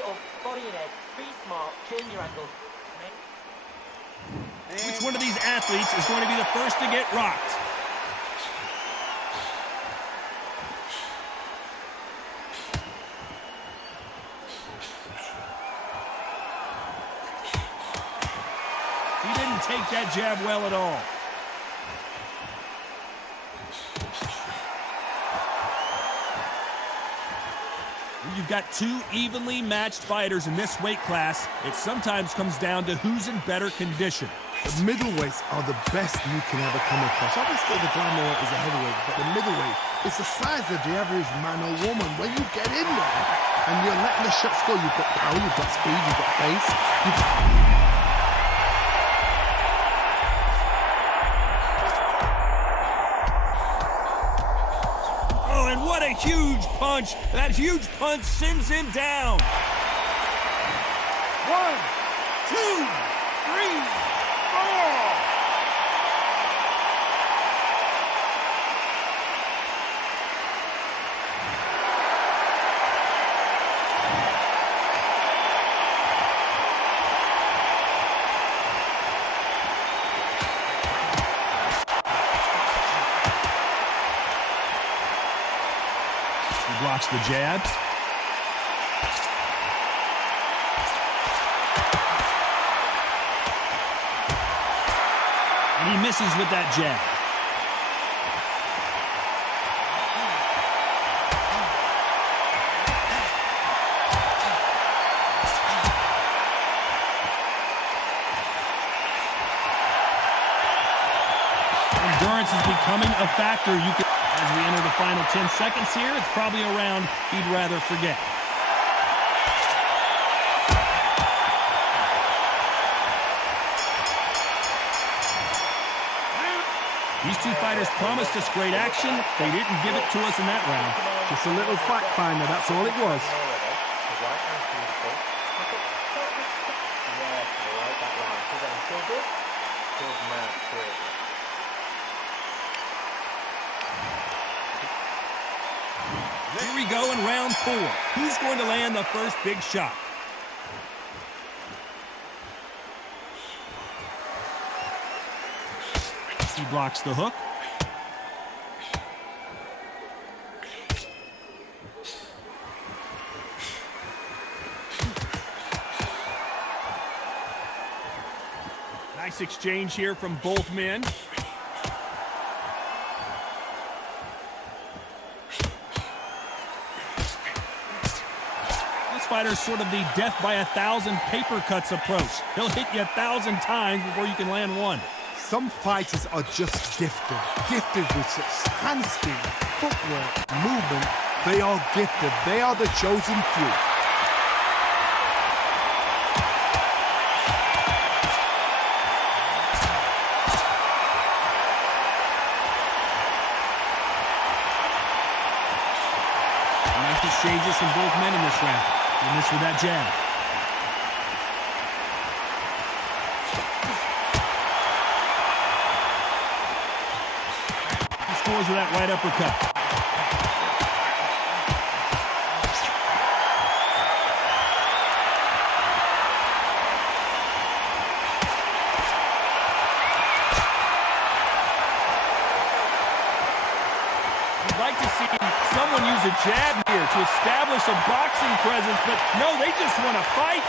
it up, body and head, be smart, change your angle. Which one of these athletes is going to be the first to get rocked? He didn't take that jab well at all. When you've got two evenly matched fighters in this weight class, it sometimes comes down to who's in better condition. The middleweights are the best you can ever come across. Obviously, the glamour is a heavyweight, but the middleweight is the size of the average man or woman. When you get in there and you're letting the shots go, you've got power, you've got speed, you've got pace. Oh, and what a huge punch. That huge punch sends him down. 1, 2, 3. He blocks the jab. And he misses with that jab. Endurance is becoming a factor. As we enter the final 10 seconds here, it's probably a round he'd rather forget. These two fighters promised us great action. They didn't give it to us in that round. Just a little fact finder, that's all it was. Here we go in round 4. Who's going to land the first big shot? He blocks the hook. Nice exchange here from both men. This fighter's sort of the death by 1,000 paper cuts approach. He'll hit you 1,000 times before you can land one. Some fighters are just gifted with such hand speed, footwork, movement. They are gifted. They are the chosen few. Nice exchanges from both men in this round. And this with that jab. Scores with that right uppercut. You'd like to see someone use a jab here to establish a boxing presence, but no, they just want to fight.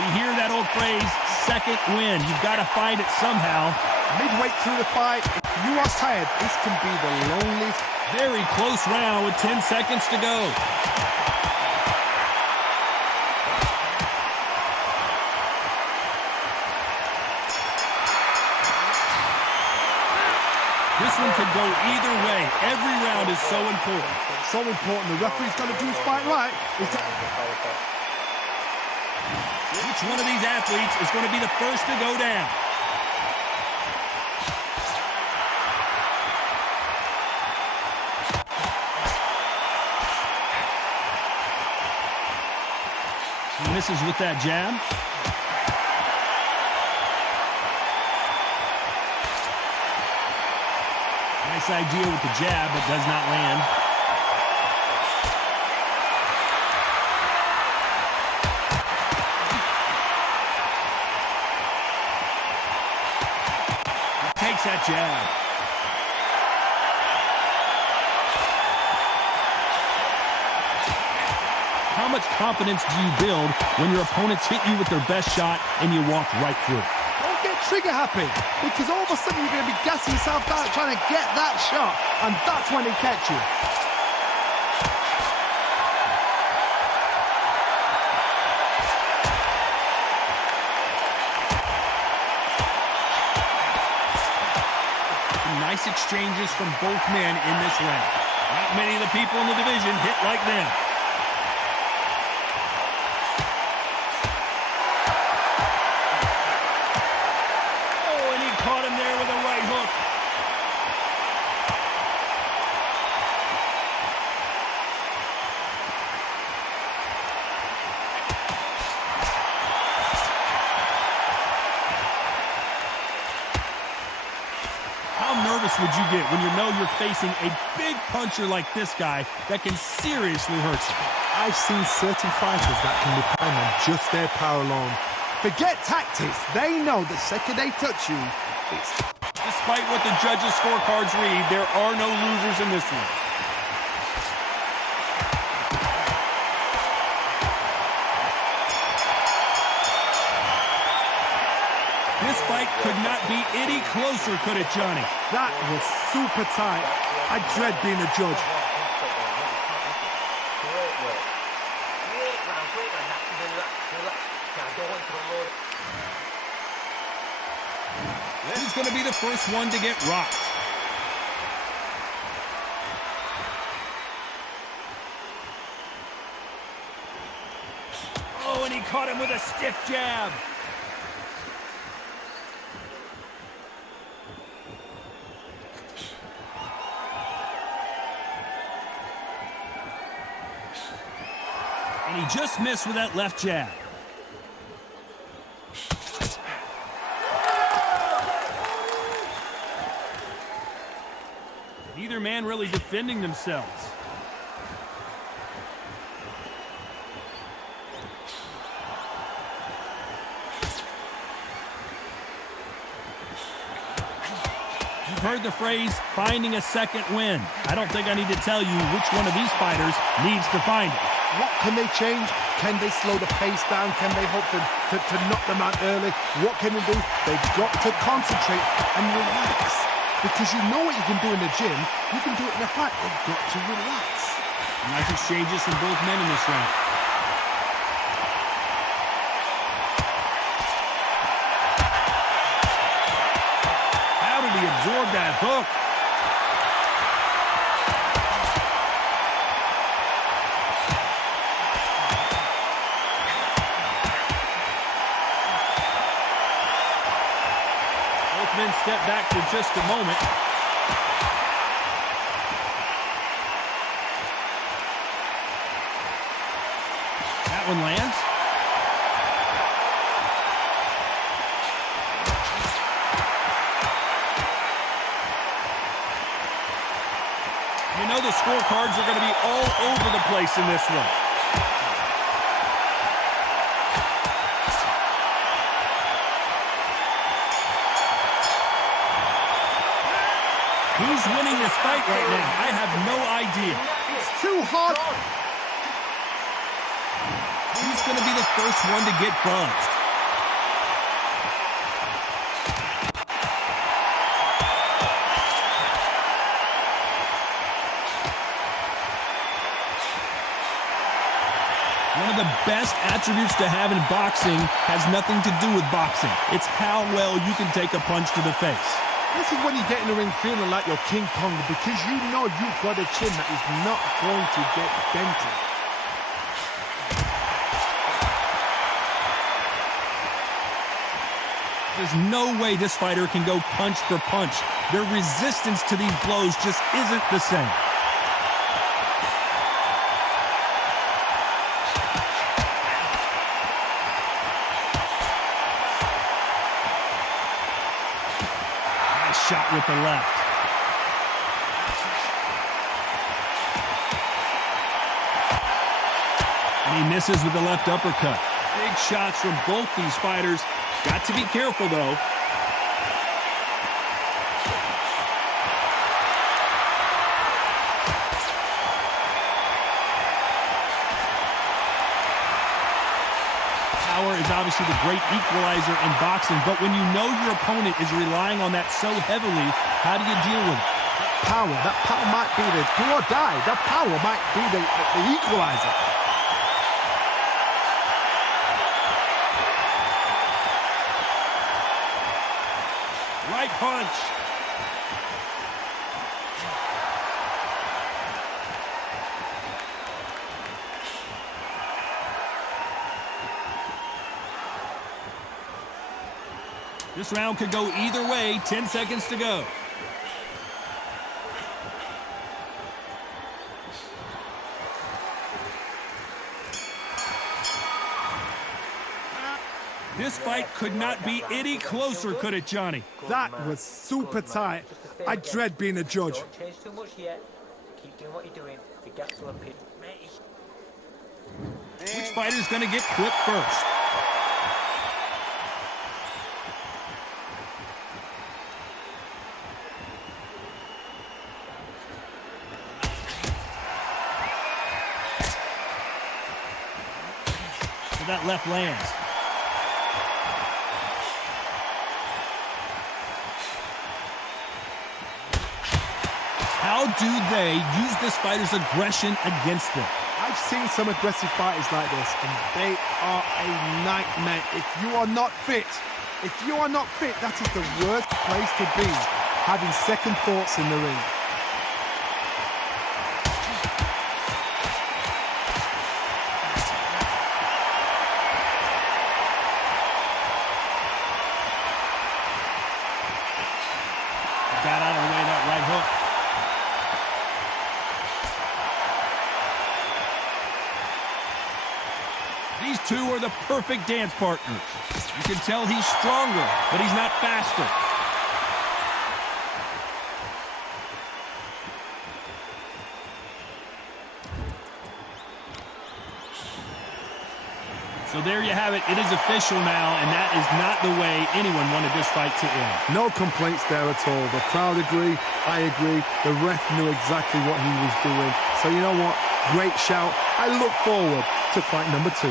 We hear that old phrase, second win. You've got to find it somehow. Midway through the fight, if you are tired, this can be the loneliest. Very close round with 10 seconds to go. This one could go either way. Every round is so important. So important. The referee's got to do his fight right. Which one of these athletes is going to be the first to go down? He misses with that jab. Nice idea with the jab, but does not land. He takes that jab. How much confidence do you build when your opponents hit you with their best shot and you walk right through? Don't get trigger happy, because all of a sudden you're going to be gassing yourself out trying to get that shot, and that's when they catch you. Some nice exchanges from both men in this round. Not many of the people in the division hit like them. Caught him there with a right hook. How nervous would you get when you know you're facing a big puncher like this guy that can seriously hurt you? I've seen certain fighters that can depend on just their power alone. Forget tactics. They know the second they touch you, it's... Despite what the judges' scorecards read, there are no losers in this one. This fight could not be any closer, could it, Johnny? That was super tight. I dread being a judge. Great work. Great round. Relax. Now go into the load. He's going to be the first one to get rocked. Oh, and he caught him with a stiff jab. And he just missed with that left jab. Neither man really defending themselves. You've heard the phrase, finding a second win. I don't think I need to tell you which one of these fighters needs to find it. What can they change? Can they slow the pace down? Can they hope to knock them out early? What can they do? They've got to concentrate and relax. Because you know what you can do in the gym, you can do it in a fight. They've got to relax. Nice exchanges from both men in this round. How did he absorb that hook? Both men step back for just a moment. That one lands. You know the scorecards are going to be all over the place in this one. Who's winning this fight right now? I have no idea. It's too hard. Who's going to be the first one to get buzzed? One of the best attributes to have in boxing has nothing to do with boxing. It's how well you can take a punch to the face. This is when you get in the ring feeling like you're King Kong, because you know you've got a chin that is not going to get dented. There's no way this fighter can go punch for punch. Their resistance to these blows just isn't the same. Nice shot with the left. And he misses with the left uppercut. Big shots from both these fighters. Got to be careful, though. Power is obviously the great equalizer in boxing, but when you know your opponent is relying on that so heavily, how do you deal with it? That power might be the do or die. That power might be the equalizer. Right punch. This round could go either way. 10 seconds to go. This fight could not be any closer, could it, Johnny? That was super tight. I dread being a judge. Don't change too much yet. Keep doing what you're doing. The gap's open. Which fighter's going to get clipped first? So that left lands. How do they use this fighter's aggression against them? I've seen some aggressive fighters like this, and they are a nightmare. If you are not fit, that is the worst place to be, having second thoughts in the ring. Got out of the way of that right hook. These two are the perfect dance partners. You can tell he's stronger, but he's not faster. So there you have it. It is official now, and that is not the way anyone wanted this fight to end. No complaints there at all. The crowd agree, I agree. The ref knew exactly what he was doing. So you know what? Great shout. I look forward to fight number 2.